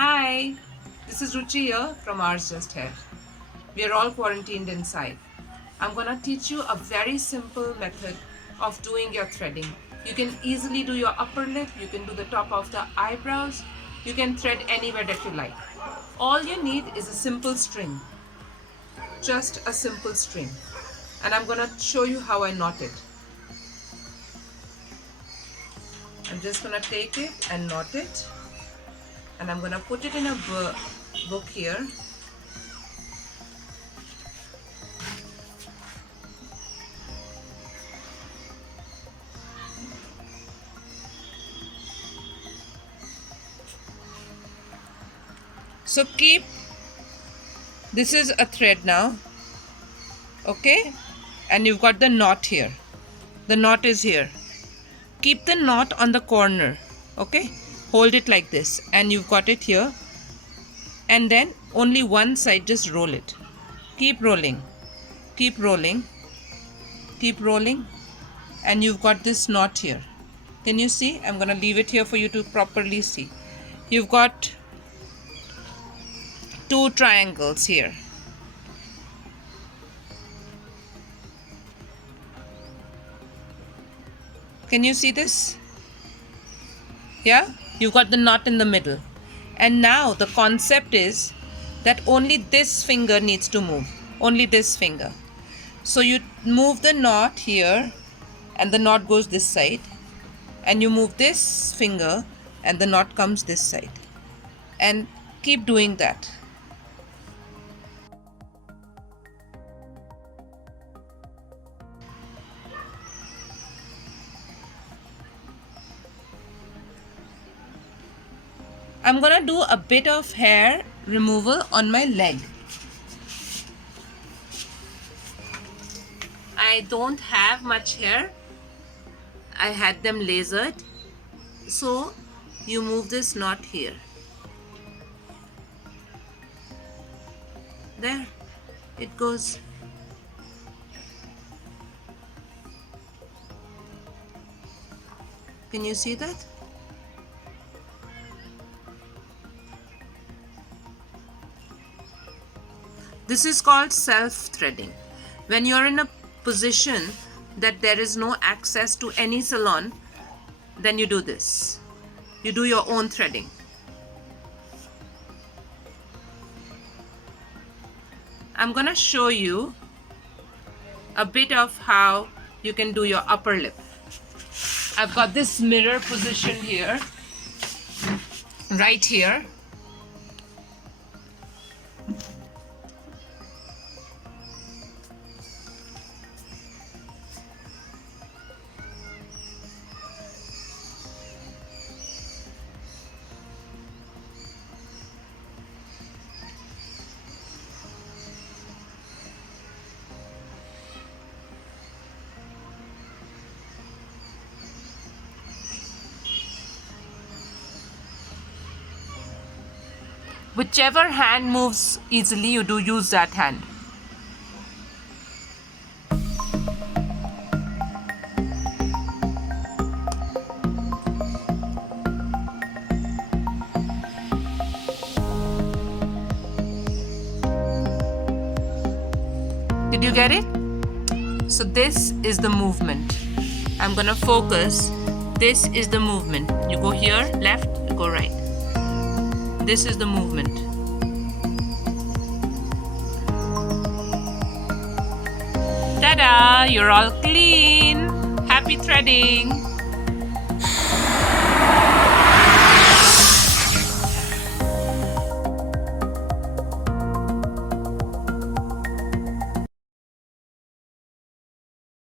Hi, this is Ruchi here from Ours Just Hair. We are all quarantined inside. I'm gonna teach you a very simple method of doing your threading. You can easily do your upper lip, you can do the top of the eyebrows, you can thread anywhere that you like. All you need is a simple string, just a simple string. And I'm gonna show you how I knot it. I'm just gonna take it and knot it. And I'm gonna put it in a book here. So this is a thread now, okay, and you've got the knot here. The knot is here. Keep the knot on the corner, okay, hold it like this, and you've got it here, and then only one side, just roll it. Keep rolling, keep rolling, keep rolling, and you've got this knot here. Can you see? I'm gonna leave it here for you to properly see. You've got two triangles here. Can you see this? Yeah, you've got the knot in the middle. And now the concept is that only this finger needs to move, only this finger. So you move the knot here and the knot goes this side, and you move this finger and the knot comes this side, and keep doing that. I'm gonna do a bit of hair removal on my leg. I don't have much hair. I had them lasered. So you move this knot here. There it goes. Can you see that? This is called self-threading. When you're in a position that there is no access to any salon, then you do this. You do your own threading. I'm gonna show you a bit of how you can do your upper lip. I've got this mirror position here, right here. Whichever hand moves easily, you do use that hand. Did you get it? So this is the movement. I'm gonna focus. This is the movement. You go here, left, you go right. This is the movement. Ta-da! You're all clean. Happy threading.